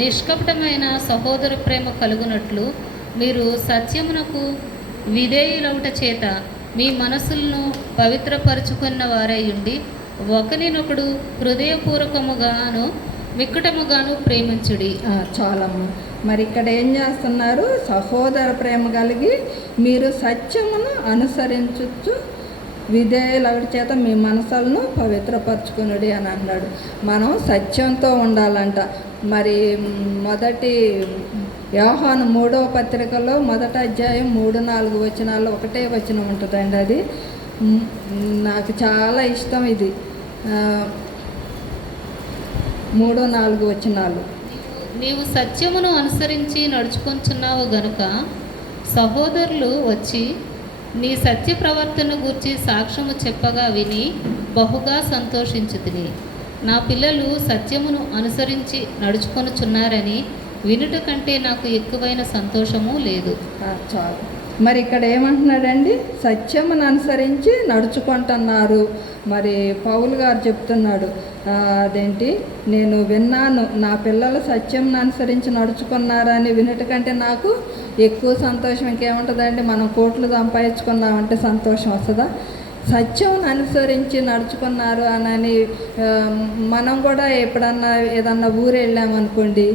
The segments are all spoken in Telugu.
నిష్కపటమైన సహోదర ప్రేమ కలుగునట్లు మీరు సత్యమునకు విధేయులవుట చేత మీ మనసులను పవిత్రపరుచుకున్న వారై ఉండి ఒకరినొకడు హృదయపూర్వకముగాను మిక్కుటముగాను ప్రేమించుడి. చాలమ్మ. మరి ఇక్కడ ఏం చేస్తున్నారు? సహోదర ప్రేమ కలిగి మీరు సత్యమును అనుసరించు విధేయులవుట చేత మీ మనసులను పవిత్రపరచుకునుడి అని అన్నాడు. మనం సత్యంతో ఉండాలంట. మరి మొదటి యోహాను 3వ పత్రికలో 1వ అధ్యాయం 3-4 వచనాల్లో ఒకటే వచనం ఉంటుందండి. అది నాకు చాలా ఇష్టం. ఇది 3-4 వచనాలు. నీవు సత్యమును అనుసరించి నడుచుకొంచున్నావు గనుక సహోదరులు వచ్చి నీ సత్య ప్రవర్తన గూర్చి సాక్ష్యము చెప్పగా విని బహుగా సంతోషించుతిని. నా పిల్లలు సత్యమును అనుసరించి నడుచుకొనుచున్నారని వినుట కంటే నాకు ఎక్కువైన సంతోషము లేదు. చాలు. మరి ఇక్కడ ఏమంటున్నాడండి? సత్యమును అనుసరించి నడుచుకుంటున్నారు. మరి పౌలు గారు చెప్తున్నాడు, అదేంటి, నేను విన్నాను నా పిల్లలు సత్యంను అనుసరించి నడుచుకున్నారని వినుట కంటే నాకు ఎక్కువ సంతోషం ఇంకేముంటుందండి? మనం కోట్లు సంపాదించుకున్నామంటే సంతోషం వస్తుందా? సత్యం అనుసరించి నడుచుకున్నారు అని మనం కూడా ఎప్పుడన్నా ఏదన్నా ఊరు వెళ్ళామనుకోండి,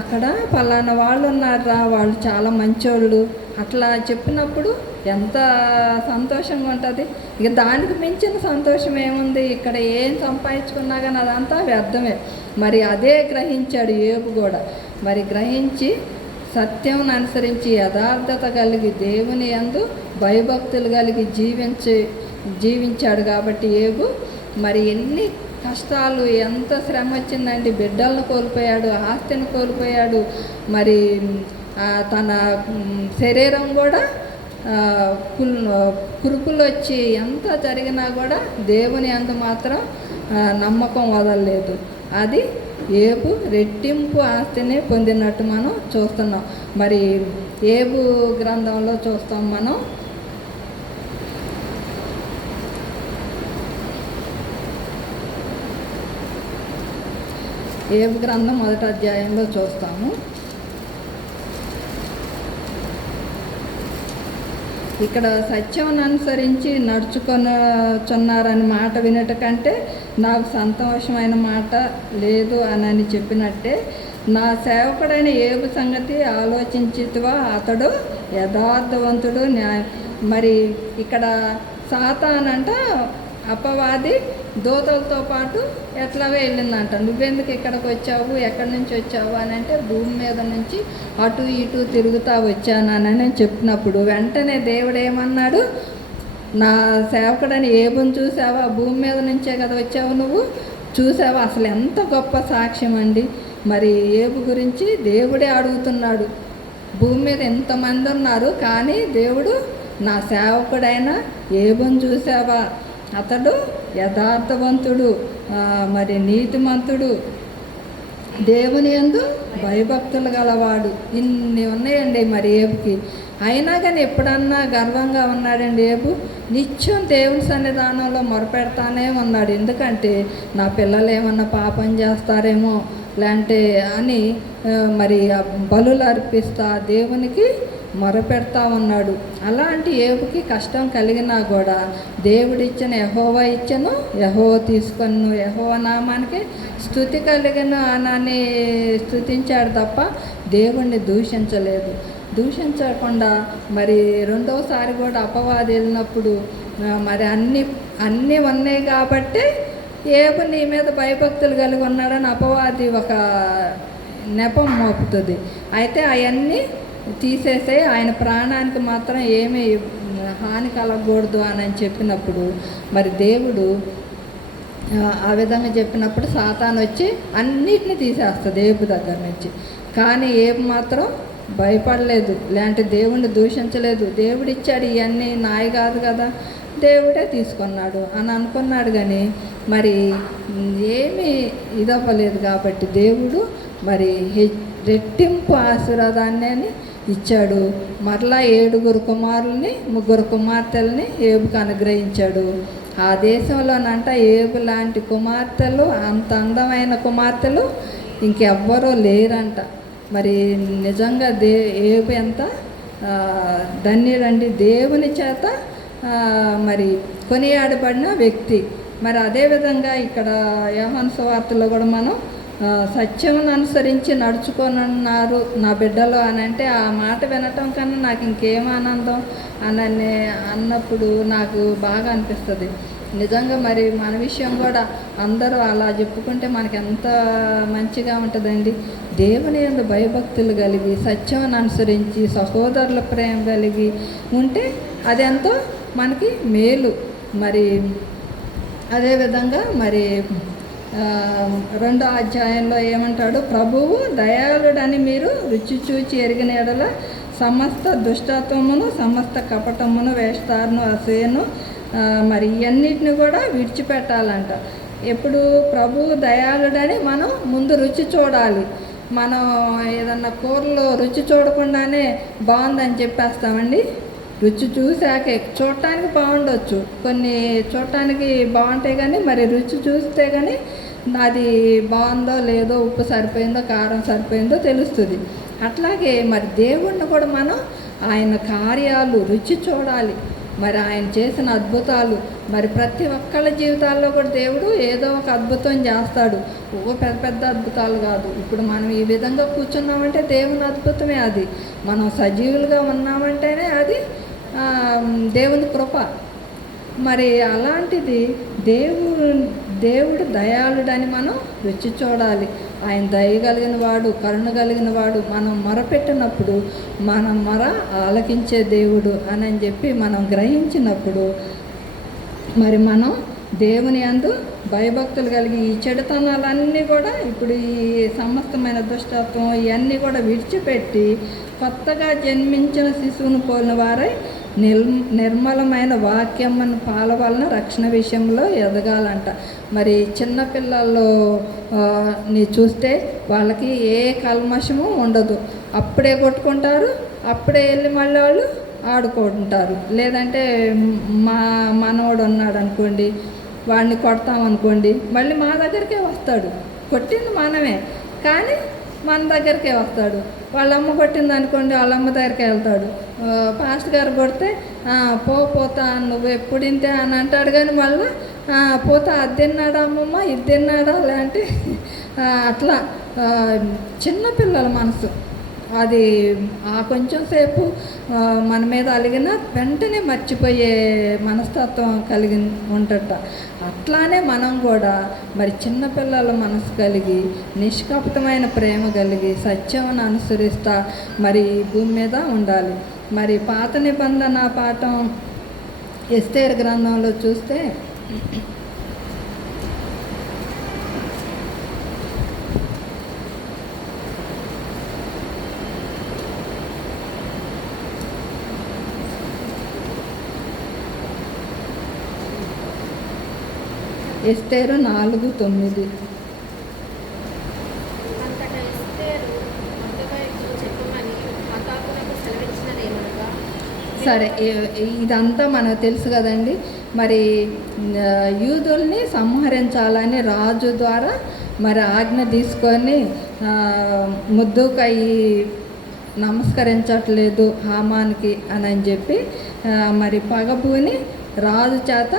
అక్కడ పలానా వాళ్ళు ఉన్నారా, వాళ్ళు చాలా మంచోళ్ళు అట్లా చెప్పినప్పుడు ఎంత సంతోషంగా ఉంటుంది. ఇక దానికి మించిన సంతోషం ఏముంది? ఇక్కడ ఏం సంపాదించుకున్నా కానీ అదంతా వ్యర్థమే. మరి అదే గ్రహించాడు యోబు కూడా. మరి గ్రహించి సత్యం అనుసరించి యథార్థత కలిగి దేవుని యందు భయభక్తులు కలిగి జీవించాడు కాబట్టి యోబు మరి ఎన్ని కష్టాలు, ఎంత శ్రమ వచ్చిందండి. బిడ్డలను కోల్పోయాడు, ఆస్తిని కోల్పోయాడు, మరి తన శరీరం కూడా కురుపులు వచ్చి ఎంత జరిగినా కూడా దేవుని యందు మాత్రం నమ్మకం వదలలేదు. అది యోబు రెట్టింపు ఆస్తిని పొందినట్టు మనం చూస్తున్నాం. మరి యోబు గ్రంథంలో చూస్తాం మనం. యోబు గ్రంథం 1వ అధ్యాయంలో చూస్తాము. ఇక్కడ సత్యం అనుసరించి నడుచుకొనుచున్నారని మాట వినట కంటే నాకు సంతోషమైన మాట లేదు అని చెప్పినట్టే నా సేవకుడైన యోబు సంగతి ఆలోచించితివా? అతడు యథార్థవంతుడు. మరి ఇక్కడ సాతానంట అపవాది దూతలతో పాటు ఎట్లాగో వెళ్ళిందంట. నువ్వెందుకు ఇక్కడికి వచ్చావు, ఎక్కడి నుంచి వచ్చావు అని అంటే భూమి మీద నుంచి అటు ఇటు తిరుగుతూ వచ్చానని చెప్పినప్పుడు వెంటనే దేవుడు ఏమన్నాడు? నా సేవకుడని యోబుని చూసావా? భూమి మీద నుంచే కదా వచ్చావు, నువ్వు చూసావా? అసలు ఎంత గొప్ప సాక్ష్యం అండి. మరి యోబు గురించి దేవుడే అడుగుతున్నాడు. భూమి మీద ఎంతమంది ఉన్నారు కానీ దేవుడు నా సేవకుడైన యోబుని చూసావా? అతడు యథార్థవంతుడు, మరి నీతిమంతుడు, దేవుని యందు భయభక్తులు గలవాడు. ఇన్ని ఉన్నాయండి మరి యోబుకి. అయినా కానీ ఎప్పుడన్నా గర్వంగా ఉన్నాడండి యోబు? నిత్యం దేవుని సన్నిధానంలో మొరపెడతానే ఉన్నాడు. ఎందుకంటే నా పిల్లలు ఏమన్నా పాపం చేస్తారేమో లేంటే అని మరి బలులు అర్పిస్తా దేవునికి మొరపెడతా ఉన్నాడు. అలాంటి యోబుకి కష్టం కలిగినా కూడా దేవుడిచ్చిన యెహోవా ఇచ్చను, యెహోవా తీసుకొను, యెహోవా నామానికి స్తుతి కలిగిన అని స్తుతించాడు తప్ప దేవుణ్ణి దూషించలేదు. దూషించకుండా మరి రెండోసారి కూడా అపవాది వెళ్ళినప్పుడు మరి అన్నీ ఉన్నాయి కాబట్టి యోబు నీ మీద భయభక్తులు కలిగి ఉన్నాడని అపవాది ఒక నెపం మోపుతుంది. అయితే అవన్నీ తీసేసే, ఆయన ప్రాణానికి మాత్రం ఏమీ హాని కలగకూడదు అని చెప్పినప్పుడు మరి దేవుడు ఆ విధంగా చెప్పినప్పుడు సాతాను వచ్చి అన్నిటినీ తీసేస్తుంది యోబు దగ్గర నుంచి. కానీ యోబు మాత్రం భయపడలేదు, లేదంటే దేవుణ్ణి దూషించలేదు. దేవుడిచ్చాడు, ఇవన్నీ నాయి కాదు కదా, దేవుడే తీసుకున్నాడు అని అనుకున్నాడు. కానీ మరి ఏమీ ఇదవ్వలేదు కాబట్టి దేవుడు మరి రెట్టింపు ఆశీర్వాదాన్ని ఇచ్చాడు. మరలా 7 కుమారుల్ని 3 కుమార్తెల్ని యోబుకు అనుగ్రహించాడు. ఆ దేశంలోనంట యోబు లాంటి కుమార్తెలు, అంత అందమైన కుమార్తెలు ఇంకెవ్వరూ లేరంట. మరి నిజంగా ఏబు ఎంత ధన్యుడండి, దేవుని చేత మరి కొనియాడబడిన వ్యక్తి. మరి అదేవిధంగా ఇక్కడ యోహాను సువార్తలో కూడా మనం సత్యమును అనుసరించి నడుచుకొనున్నారు నా బిడ్డలు అని అంటే, ఆ మాట వినటం కన్నా నాకు ఇంకేం ఆనందం అని అన్నప్పుడు నాకు బాగా అనిపిస్తుంది. నిజంగా మరి మన విషయం కూడా అందరూ అలా చెప్పుకుంటే మనకి ఎంత మంచిగా ఉంటుందండి. దేవుని యందు భయభక్తులు కలిగి సత్యమును అనుసరించి సహోదరుల ప్రేమ కలిగి ఉంటే అది ఎంతో మనకి మేలు. మరి అదేవిధంగా మరి 2వ అధ్యాయంలో ఏమంటాడు, ప్రభువు దయాళుడని మీరు రుచి చూచి ఎరిగిన యెడల సమస్త దుష్టత్వమును సమస్త కపటమును వేస్తారును అసూయను మరి ఇవన్నిటిని కూడా విడిచిపెట్టాలంట. ఎప్పుడు ప్రభువు దయాళుడని మనం ముందు రుచి చూడాలి. మనం ఏదన్నా కూరలో రుచి చూడకుండానే బాగుందని చెప్పేస్తామండి. రుచి చూసాకే, చూడటానికి బాగుండొచ్చు, కొన్ని చూడటానికి బాగుంటాయి కానీ మరి రుచి చూస్తే కానీ అది బాగుందో లేదో, ఉప్పు సరిపోయిందో కారం సరిపోయిందో తెలుస్తుంది. అట్లాగే మరి దేవుణ్ణి కూడా మనం ఆయన కార్యాలు రుచి చూడాలి. మరి ఆయన చేసిన అద్భుతాలు మరి ప్రతి ఒక్కళ్ళ జీవితాల్లో కూడా దేవుడు ఏదో ఒక అద్భుతం చేస్తాడు. పెద్ద పెద్ద అద్భుతాలు కాదు. ఇప్పుడు మనం ఈ విధంగా కూర్చున్నామంటే దేవుని అద్భుతమే అది. మనం సజీవులుగా ఉన్నామంటేనే అది దేవుని కృప. మరి అలాంటిది దేవుడు దయాళుడని మనం రుచి చూడాలి. ఆయన దయ కలిగిన వాడు, కరుణ కలిగిన వాడు. మనం మొరపెట్టినప్పుడు మనం మొర ఆలకించే దేవుడు అని చెప్పి మనం గ్రహించినప్పుడు మరి మనం దేవుని యందు భయభక్తులు కలిగి ఈ చెడుతనాలన్నీ కూడా, ఇప్పుడు ఈ సమస్తమైన దుష్టత్వం ఇవన్నీ కూడా విడిచిపెట్టి కొత్తగా జన్మించిన శిశువును పోలిన వారై నిర్మలమైన వాక్యమును పాల వలన రక్షణ విషయంలో ఎదగాలంట. మరి చిన్నపిల్లల్లో నీ చూస్తే వాళ్ళకి ఏ కల్మషము ఉండదు. అప్పుడే కొట్టుకుంటారు, అప్పుడే వెళ్ళి మళ్ళీ వాళ్ళు ఆడుకుంటారు. లేదంటే మా మనవడు ఉన్నాడు అనుకోండి, వాడిని కొడతామనుకోండి, మళ్ళీ మా దగ్గరికే వస్తాడు. కొట్టింది మనమే కానీ మన దగ్గరికే వస్తాడు. వాళ్ళమ్మ కొట్టింది అనుకోండి, వాళ్ళమ్మ దగ్గరికి వెళ్తాడు. పాస్ట్ గారు కొడితే పోతా నువ్వు ఎప్పుడు ఇంతే అని అంటాడు. కానీ మళ్ళీ పోతా అది తిన్నాడా అమ్మమ్మ, ఇది తిన్నాడా లేదంటే అట్లా చిన్నపిల్లల మనసు అది కొంచెం సేపు మన మీద అలిగిన వెంటనే మర్చిపోయే మనస్తత్వం కలిగి ఉంటట. అట్లానే మనం కూడా మరి చిన్నపిల్లల మనసు కలిగి నిష్కపటమైన ప్రేమ కలిగి సత్యమును అనుసరిస్తా మరి భూమి మీద ఉండాలి. మరి పాత నిబంధన పాఠం ఎస్తేరు గ్రంథంలో చూస్తే ఎస్తేరు 4:9 సరే, ఇదంతా మనకు తెలుసు కదండి. మరి యూదుల్ని సంహరించాలని రాజు ద్వారా మరి ఆజ్ఞ తీసుకొని ముద్దుకై నమస్కరించట్లేదు హామానికి అని చెప్పి మరి పగబూని రాజు చేత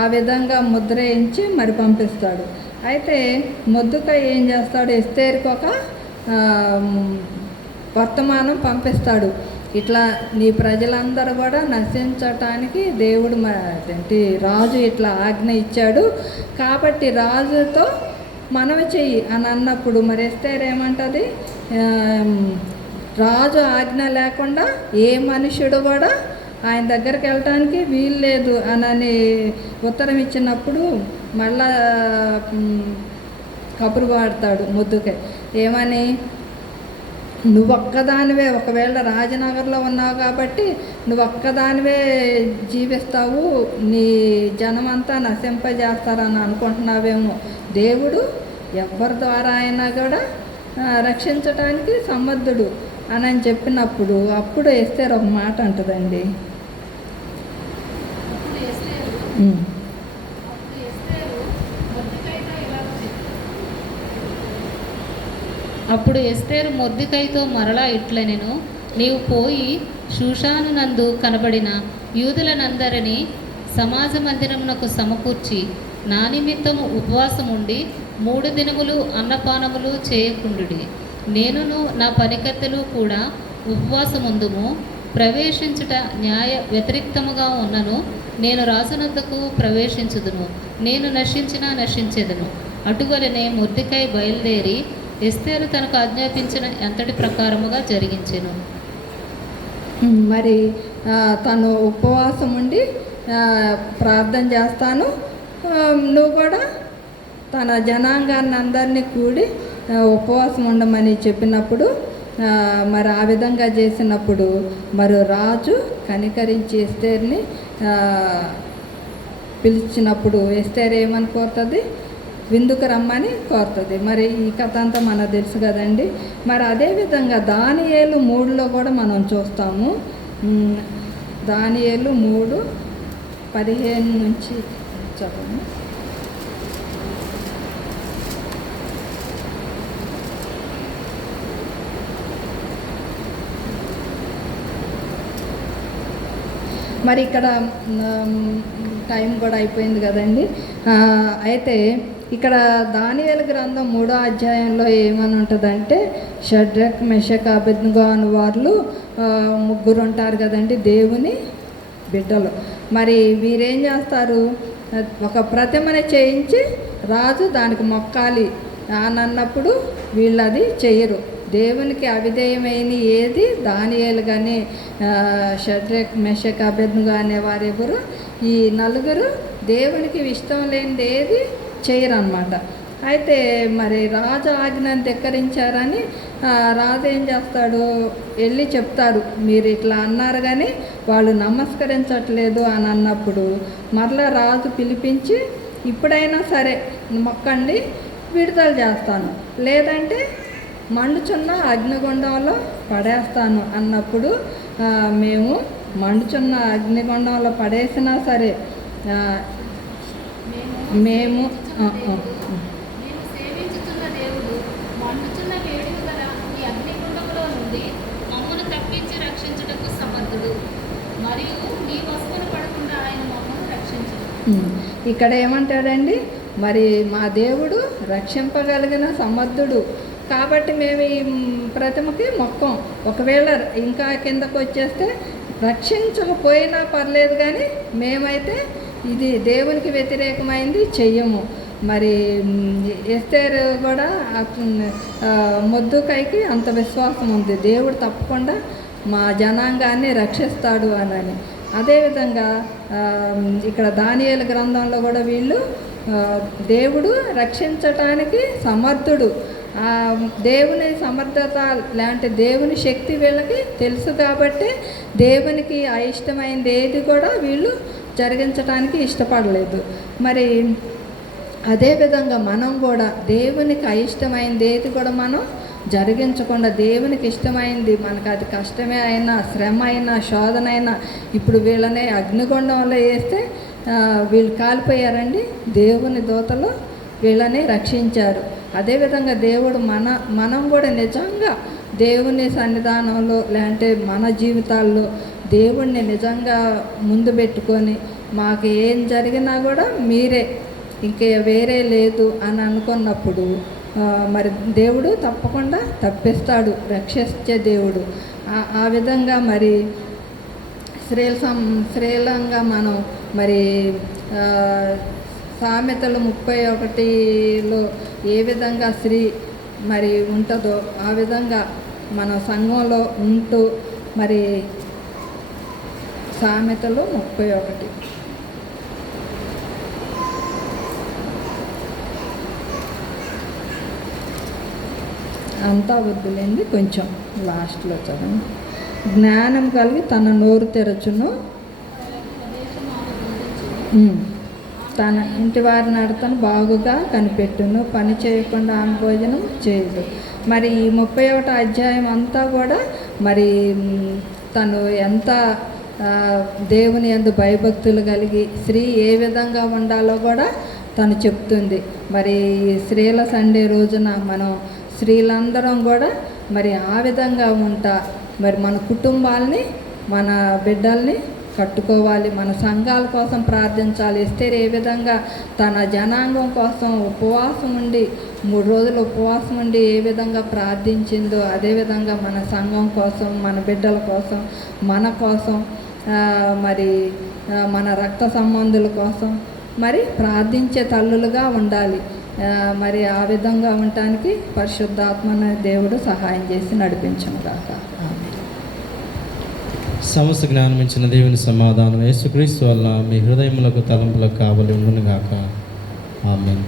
ఆ విధంగా ముద్ర వేయించి మరి పంపిస్తాడు. అయితే మొద్దుకై ఏం చేస్తాడు, ఎస్తేరుకి ఒక వర్తమానం పంపిస్తాడు. ఇట్లా నీ ప్రజలందరూ కూడా నశించటానికి దేవుడు ఏంటి రాజు ఇట్లా ఆజ్ఞ ఇచ్చాడు కాబట్టి రాజుతో మనవి చెయ్యి అని అన్నప్పుడు మరి ఎస్తేరు ఏమంటుంది, రాజు ఆజ్ఞ లేకుండా ఏ మనుషుడు కూడా ఆయన దగ్గరికి వెళ్ళటానికి వీలు లేదు అని ఉత్తరం ఇచ్చినప్పుడు మళ్ళా కబురు పాడతాడు ముద్దుకై ఏమని, నువ్వొక్కదానివే ఒకవేళ రాజనగర్లో ఉన్నావు కాబట్టి నువ్వొక్కదానివే జీవిస్తావు, నీ జనమంతా నశింపజేస్తారని అనుకుంటున్నావేమో. దేవుడు ఎవరి ద్వారా అయినా కూడా రక్షించటానికి సమర్థుడు అని చెప్పినప్పుడు అప్పుడు ఎస్తేరు ఒక మాట అంటుందండి, అప్పుడు ఎస్తేరు మొర్దెకైతో మరలా ఇట్లనెను, నీవు పోయి షూషాను నందు కనబడిన యూదులనందరినీ సమాజ మందిరమునకు సమకూర్చి నా నిమిత్తము ఉపవాసముండి 3 దినములు అన్నపానములు చేయకుండుడి. నేనును నా పనికత్తెలు కూడా ఉపవాసముందుము. ప్రవేశించుట న్యాయ వ్యతిరిక్తముగా ఉన్నను నేను రాజునందుకు ప్రవేశించుదును. నేను నశించెదను. అటువలనే మొర్దెకై బయలుదేరి ఎస్తేరు తనకు ఆజ్ఞాపించిన ఎంతటి ప్రకారముగా జరిగించెను. మరి తను ఉపవాసం ఉండి ప్రార్థన చేస్తాను, నువ్వు కూడా తన జనాంగాన్ని అందరినీ కూడి ఉపవాసం ఉండమని చెప్పినప్పుడు, మరి ఆ విధంగా చేసినప్పుడు మరి రాజు కనికరించి ఎస్తేరుని పిలిచినప్పుడు ఎస్తేరు ఏమని కోరుతుంది? విందుకు రమ్మని కోరుతుంది. మరి ఈ కథ అంతా మనకు తెలుసు కదండి. మరి అదేవిధంగా దానియేలు 3లో కూడా మనం చూస్తాము. దానియేలు 3:15 నుంచి చదవండి. మరి ఇక్కడ టైం కూడా అయిపోయింది కదండి. అయితే ఇక్కడ దానియేలు గ్రంథం 3వ అధ్యాయంలో ఏమని ఉంటుందంటే, షడ్రక్ మెషక్ అబేద్నెగో అనే వాళ్ళు 3 ఉంటారు కదండి, దేవుని బిడ్డలు. మరి వీరేం చేస్తారు? ఒక ప్రతిమని చేయించి రాజు దానికి మొక్కాలి అని అన్నప్పుడు వీళ్ళు అది చెయ్యరు. దేవునికి అవిధేయమైన ఏది దానియేలు కానీ షడ్రక్ మెషక్ అబేద్నెగో అనే వారెవరు, ఈ 4 దేవునికి ఇష్టం లేనిది ఏది చేయరన్నమాట. అయితే మరి రాజు ఆజ్ఞను ధిక్కరించారని రాజు ఏం చేస్తాడు? వెళ్ళి చెప్తారు, మీరు ఇట్లా అన్నారు కానీ వాళ్ళు నమస్కరించట్లేదు అని అన్నప్పుడు మరలా రాజు పిలిపించి, ఇప్పుడైనా సరే మొక్కండి, విడుదల చేస్తాను, లేదంటే మండుచున్న అగ్నిగుండంలో పడేస్తాను అన్నప్పుడు మేము మండుచున్న అగ్నిగుండంలో పడేసినా సరే మేము సేవించుచున్న దేవుడు మండుచున్న వేడిమి గల ఈ అగ్నిగుండంలో నుండి మమ్మను తప్పించి రక్షించుటకు సమర్థుడు, మరియు నీ వస్తువును పడకుండా ఆయన మమ్మను రక్షించును. ఇక్కడ ఏమంటాడండి? మరి మా దేవుడు రక్షింపగలిగిన సమర్థుడు కాబట్టి మేము ఈ ప్రతిమకి మొక్కం. ఒకవేళ ఇంకా కిందకు వచ్చేస్తే రక్షించకపోయినా పర్లేదు, కానీ మేమైతే ఇది దేవునికి వ్యతిరేకమైంది చెయ్యము. మరి ఎస్తేరు కూడా మొర్దెకైకి అంత విశ్వాసం ఉంది, దేవుడు తప్పకుండా మా జనాంగాన్ని రక్షిస్తాడు అని. అదేవిధంగా ఇక్కడ దానియేలు గ్రంథంలో కూడా వీళ్ళు దేవుడు రక్షించటానికి సమర్థుడు, దేవుని సమర్థత లాంటి దేవుని శక్తి వీళ్ళకి తెలుసు కాబట్టి దేవునికి అయిష్టమైనది ఏది కూడా వీళ్ళు జరిగించడానికి ఇష్టపడలేదు. మరి అదేవిధంగా మనం కూడా దేవునికి అయిష్టమైనది ఏది కూడా మనం జరిగించకుండా, దేవునికి ఇష్టమైంది మనకు అది కష్టమే అయినా శ్రమ అయినా శోధన అయినా, ఇప్పుడు వీళ్ళని అగ్నిగుండంలో వేస్తే వీళ్ళు కాలిపోయారండి, దేవుని దూతలు వీళ్ళని రక్షించారు. అదేవిధంగా దేవుడు మనం కూడా నిజంగా దేవుని సన్నిధానంలో లేదంటే మన జీవితాల్లో దేవుణ్ణి నిజంగా ముందు పెట్టుకొని మాకు ఏం జరిగినా కూడా మీరే, ఇంకే వేరే లేదు అని అనుకున్నప్పుడు మరి దేవుడు తప్పకుండా తప్పిస్తాడు, రక్షించే దేవుడు. ఆ విధంగా మరి శ్రేలంగా మనం మరి సామెతలు 31లో ఏ విధంగా స్త్రీ మరి ఉంటుందో ఆ విధంగా మన సంఘంలో ఉంటూ మరి సామెతలు 31 అంతా వద్దులేండి, కొంచెం లాస్ట్లో చదవండి. జ్ఞానం కలిగి తన నోరు తెరచును, తన ఇంటి వారి నడతను బాగుగా కనిపెట్టును, పని చేయకుండా ఆమె భోజనం చేయదు. మరి ఈ 31వ అధ్యాయం అంతా కూడా మరి తను ఎంత దేవుని యందు భయభక్తులు కలిగి స్త్రీ ఏ విధంగా ఉండాలో కూడా తను చెప్తుంది. మరి స్త్రీల సండే రోజున మనం స్త్రీలందరం కూడా మరి ఆ విధంగా ఉంటా మరి మన కుటుంబాలని మన బిడ్డల్ని కట్టుకోవాలి, మన సంఘాల కోసం ప్రార్థించాలి. ఎస్తేరు ఏ విధంగా తన జనాంగం కోసం ఉపవాసం ఉండి 3 రోజులు ఉపవాసం ఉండి ఏ విధంగా ప్రార్థించిందో అదేవిధంగా మన సంఘం కోసం, మన బిడ్డల కోసం, మన కోసం, మరి మన రక్త సంబంధుల కోసం మరి ప్రార్థించే తల్లులుగా ఉండాలి. మరి ఆ విధంగా ఉండటానికి పరిశుద్ధాత్మని దేవుడు సహాయం చేసి నడిపించును గాక. సమస్త జ్ఞానం ఇచ్చిన దేవుని సమాధానం యేసుక్రీస్తు వల్ల మీ హృదయములకు తలంపులకు కావలి ఉండును గాక. ఆమేన్.